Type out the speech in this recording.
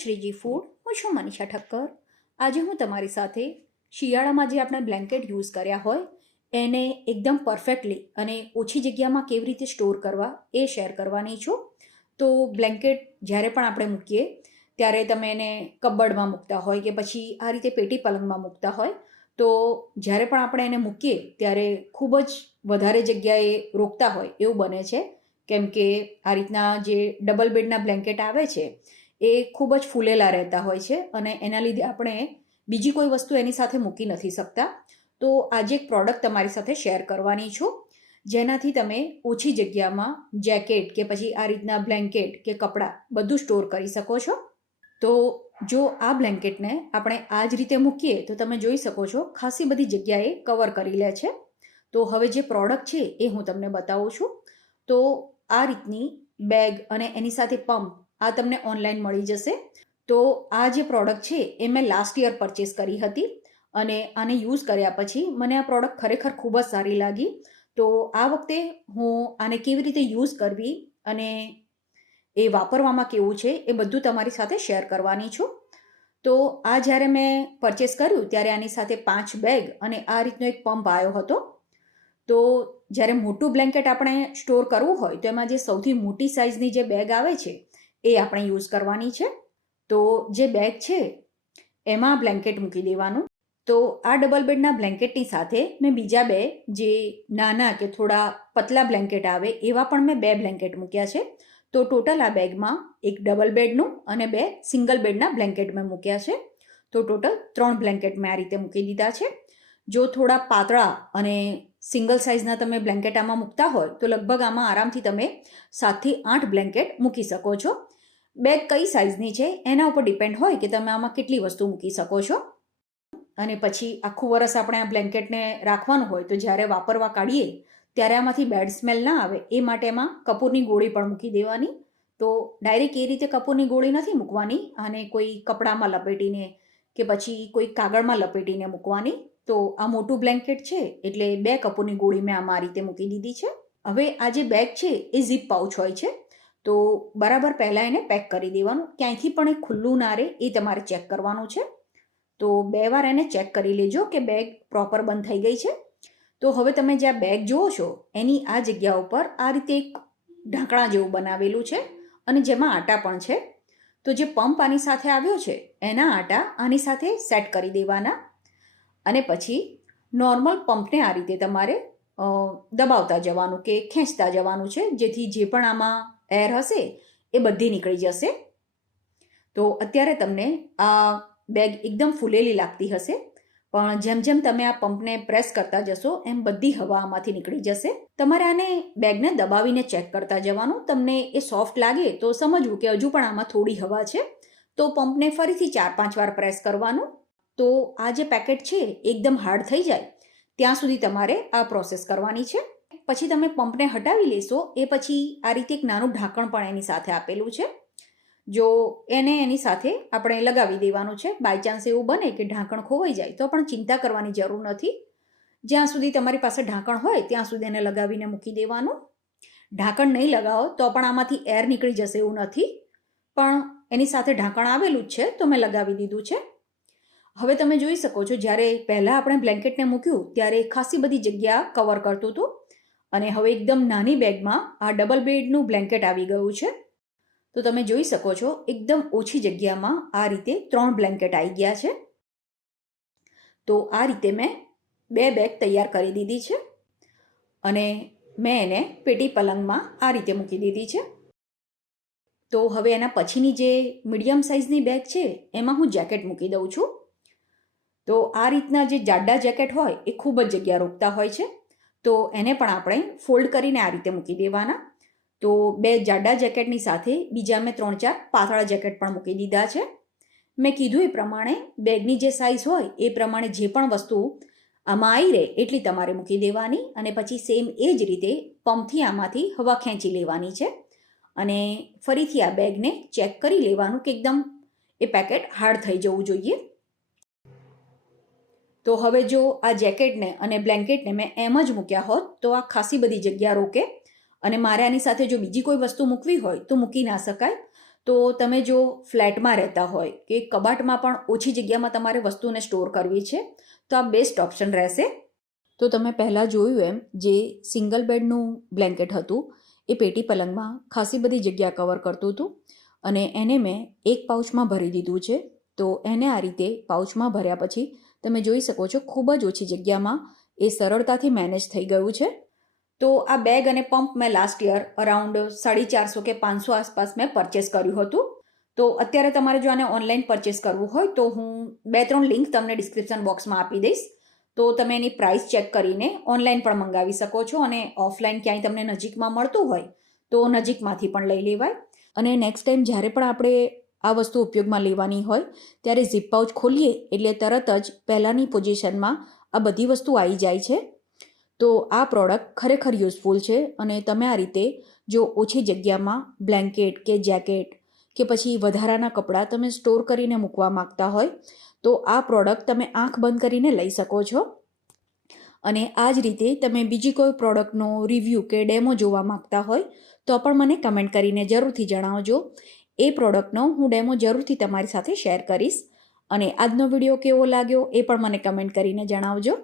Shriji food. હું છું મનીષા ઠક્કર. આજે હું તમારી સાથે શિયાળામાં જે આપણે બ્લેન્કેટ યુઝ કર્યા હોય એને એકદમ પરફેક્ટલી અને ઓછી જગ્યામાં કેવી રીતે સ્ટોર કરવા એ શેર કરવાની છું. તો બ્લેન્કેટ જ્યારે પણ આપણે મૂકીએ ત્યારે તમે એને કબર્ડમાં મૂકતા હોય કે પછી આ રીતે પેટી પલંગમાં મૂકતા હોય તો જ્યારે પણ આપણે એને મૂકીએ ત્યારે ખૂબ જ વધારે જગ્યાએ રોકતા હોય એવું બને છે. કેમ કે આ રીતના જે ડબલ બેડના બ્લેન્કેટ આવે છે એ ખૂબ જ ફૂલેલા રહેતા હોય છે અને એના લીધે આપણે બીજી કોઈ વસ્તુ એની સાથે મૂકી નથી શકતા. તો આજે એક પ્રોડક્ટ તમારી સાથે શેર કરવાની છું જેનાથી તમે ઓછી જગ્યામાં જેકેટ કે પછી આ રીતના બ્લેન્કેટ કે કપડાં બધું સ્ટોર કરી શકો છો. તો જો આ બ્લેન્કેટને આપણે આ જ રીતે મૂકીએ તો તમે જોઈ શકો છો ખાસી બધી જગ્યાએ કવર કરી લે છે. તો હવે જે પ્રોડક્ટ છે એ હું તમને બતાવું છું. તો આ રીતની બેગ અને એની સાથે પંપ આ તમને ઓનલાઈન મળી જશે. તો આ જે પ્રોડક્ટ છે એ મેં લાસ્ટ યર પરચેસ કરી હતી અને આને યુઝ કર્યા પછી મને આ પ્રોડક્ટ ખરેખર ખૂબ જ સારી લાગી. તો આ વખતે હું આને કેવી રીતે યુઝ કરવી અને એ વાપરવામાં કેવું છે એ બધું તમારી સાથે શેર કરવાની છું. તો આ જ્યારે મેં પરચેસ કર્યું ત્યારે આની સાથે 5 બેગ અને આ રીતનો એક પંપ આવ્યો હતો. તો જ્યારે મોટું બ્લેન્કેટ આપણે સ્ટોર કરવું હોય તો એમાં જે સૌથી મોટી સાઇઝની જે બેગ આવે છે એ આપણે યુઝ કરવાની છે. તો જે બેગ છે એમાં બ્લેન્કેટ મૂકી દેવાનું. તો આ ડબલ બેડના બ્લેન્કેટની સાથે મેં બીજા બે જે નાના કે થોડા પતલા બ્લેન્કેટ આવે એવા પણ મેં 2 બ્લેન્કેટ મૂક્યા છે. તો ટોટલ આ બેગમાં એક ડબલ બેડનું અને 2 સિંગલ બેડના બ્લેન્કેટ મેં મૂક્યા છે. તો ટોટલ 3 બ્લેન્કેટ મેં આ રીતે મૂકી દીધા છે. જો થોડા પાતળા અને સિંગલ સાઇઝના તમે બ્લેન્કેટ આમાં મૂકતા હોય તો લગભગ આમાં આરામથી તમે 7 થી 8 બ્લેન્કેટ મૂકી શકો છો. બેગ કઈ સાઇઝની છે એના ઉપર ડિપેન્ડ હોય કે તમે આમાં કેટલી વસ્તુ મૂકી શકો છો. અને પછી આખું વરસ આપણે આ બ્લેન્કેટને રાખવાનું હોય તો જ્યારે વાપરવા કાઢીએ ત્યારે આમાંથી બેડ સ્મેલ ના આવે એ માટે એમાં કપૂરની ગોળી પણ મૂકી દેવાની. તો ડાયરેક્ટ એ રીતે કપૂરની ગોળી નથી મૂકવાની, આને કોઈ કપડામાં લપેટીને કે પછી કોઈ કાગળમાં લપેટીને મૂકવાની. તો આ મોટું બ્લેન્કેટ છે એટલે 2 કપૂરની ગોળી મેં આમાં આ રીતે મૂકી દીધી છે. હવે આ જે બેગ છે એ ઝીપ પાઉચ હોય છે. તો બરાબર પહેલાં એને પેક કરી દેવાનું, ક્યાંયથી પણ એ ખુલ્લું ના રહે એ તમારે ચેક કરવાનું છે. તો 2 વાર એને ચેક કરી લેજો કે બેગ પ્રોપર બંધ થઈ ગઈ છે. તો હવે તમે જ્યાં બેગ જુઓ છો એની આ જગ્યા ઉપર આ રીતે એક ઢાંકણા જેવું બનાવેલું છે અને જેમાં આટા પણ છે. તો જે પંપ આની સાથે આવ્યો છે એના આટા આની સાથે સેટ કરી દેવાના અને પછી નોર્મલ પંપને આ રીતે તમારે દબાવતા જવાનું કે ખેંચતા જવાનું છે જેથી જે પણ આમાં એર હશે એ બધી નીકળી જશે. તો અત્યારે તમને આ બેગ એકદમ ફૂલેલી લાગતી હશે પણ જેમ જેમ તમે આ પંપને પ્રેસ કરતા જશો એમ બધી હવા આમાંથી નીકળી જશે. તમારે આને બેગને દબાવીને ચેક કરતા જવાનું. તમને એ સોફ્ટ લાગે તો સમજવું કે હજુ પણ આમાં થોડી હવા છે તો પંપને ફરીથી 4-5 વાર પ્રેસ કરવાનું. તો આ જે પેકેટ છે એકદમ હાર્ડ થઈ જાય ત્યાં સુધી તમારે આ પ્રોસેસ કરવાની છે. પછી તમે પંપને હટાવી લેશો એ પછી આ રીતે એક નાનું ઢાંકણ પણ એની સાથે આપેલું છે. જો એને એની સાથે આપણે લગાવી દેવાનું છે. બાય ચાન્સ એવું બને કે ઢાંકણ ખોવાઈ જાય તો પણ ચિંતા કરવાની જરૂર નથી. જ્યાં સુધી તમારી પાસે ઢાંકણ હોય ત્યાં સુધી એને લગાવીને મૂકી દેવાનું. ઢાંકણ નહીં લગાવો તો પણ આમાંથી એર નીકળી જશે એવું નથી, પણ એની સાથે ઢાંકણ આવેલું જ છે તો મેં લગાવી દીધું છે. હવે તમે જોઈ શકો છો જ્યારે પહેલાં આપણે બ્લેન્કેટને મૂક્યું ત્યારે ખાસી બધી જગ્યા કવર કરતું હતું અને હવે એકદમ નાની બેગમાં આ ડબલ બેડનું બ્લેન્કેટ આવી ગયું છે. તો તમે જોઈ શકો છો એકદમ ઓછી જગ્યામાં આ રીતે 3 બ્લેન્કેટ આવી ગયા છે. તો આ રીતે મેં 2 બેગ તૈયાર કરી દીધી છે અને મેં એને પેટી પલંગમાં આ રીતે મૂકી દીધી છે. તો હવે એના પછીની જે મીડિયમ સાઇઝની બેગ છે એમાં હું જેકેટ મૂકી દઉં છું. તો આ રીતના જે જાડા જેકેટ હોય એ ખૂબ જ જગ્યા રોકતા હોય છે. તો એને પણ આપણે ફોલ્ડ કરીને આ રીતે મૂકી દેવાના. તો 2 જાડા જેકેટની સાથે બીજા મેં 3-4 પાતળા જેકેટ પણ મૂકી દીધા છે. મેં કીધું એ પ્રમાણે બેગની જે સાઇઝ હોય એ પ્રમાણે જે પણ વસ્તુ આમાં આવી રહે એટલી તમારે મૂકી દેવાની અને પછી સેમ એ જ રીતે પંપથી આમાંથી હવા ખેંચી લેવાની છે અને ફરીથી આ બેગને ચેક કરી લેવાનું કે એકદમ એ પેકેટ હાર્ડ થઈ જવું જોઈએ. તો હવે જો આ જેકેટને અને બ્લેન્કેટને મેં એમ જ મૂક્યા હોત તો આ ખાસી બધી જગ્યા રોકે અને મારે આની સાથે જો બીજી કોઈ વસ્તુ મૂકવી હોય તો મૂકી ના શકાય. તો તમે જો ફ્લેટમાં રહેતા હોય કે કબાટમાં પણ ઓછી જગ્યામાં તમારે વસ્તુને સ્ટોર કરવી છે તો આ બેસ્ટ ઓપ્શન રહેશે. તો તમે પહેલાં જોયું એમ જે સિંગલ બેડનું બ્લેન્કેટ હતું એ પેટી પલંગમાં ખાસી બધી જગ્યા કવર કરતું હતું અને એને મેં એક પાઉચમાં ભરી દીધું છે. તો એને આ રીતે પાઉચમાં ભર્યા પછી તમે જોઈ શકો છો ખૂબ જ ઓછી જગ્યામાં એ સરળતાથી મેનેજ થઈ ગયું છે. તો આ બેગ અને પંપ મેં લાસ્ટ યર અરાઉન્ડ 450 કે 500 આસપાસ મેં પરચેસ કર્યું હતું. તો અત્યારે તમારે જો આને ઓનલાઈન પરચેસ કરવું હોય તો હું 2-3 લિંક તમને ડિસ્ક્રિપ્શન બોક્સમાં આપી દઈશ. તો તમે એની પ્રાઇસ ચેક કરીને ઓનલાઈન પણ મંગાવી શકો છો અને ઓફલાઈન ક્યાંય તમને નજીકમાં મળતું હોય તો નજીકમાંથી પણ લઈ લેવાય. અને નેક્સ્ટ ટાઈમ જ્યારે પણ આપણે આ વસ્તુ ઉપયોગમાં લેવાની હોય ત્યારે ઝીપ પાઉચ ખોલીએ એટલે તરત જ પહેલાંની પોઝિશનમાં આ બધી વસ્તુ આવી જાય છે. તો આ પ્રોડક્ટ ખરેખર યુઝફુલ છે અને તમે આ રીતે જો ઓછી જગ્યામાં બ્લેન્કેટ કે જેકેટ કે પછી વધારાના કપડાં તમે સ્ટોર કરીને મૂકવા માગતા હોય તો આ પ્રોડક્ટ તમે આંખ બંધ કરીને લઈ શકો છો. અને આ જ રીતે તમે બીજી કોઈ પ્રોડક્ટનો રિવ્યૂ કે ડેમો જોવા માગતા હોય તો પણ મને કમેન્ટ કરીને જરૂરથી જણાવજો. એ પ્રોડક્ટનો હું ડેમો જરૂરથી તમારી સાથે શેર કરીશ. અને આજનો વિડીયો કેવો લાગ્યો એ પણ મને કમેન્ટ કરીને જણાવજો.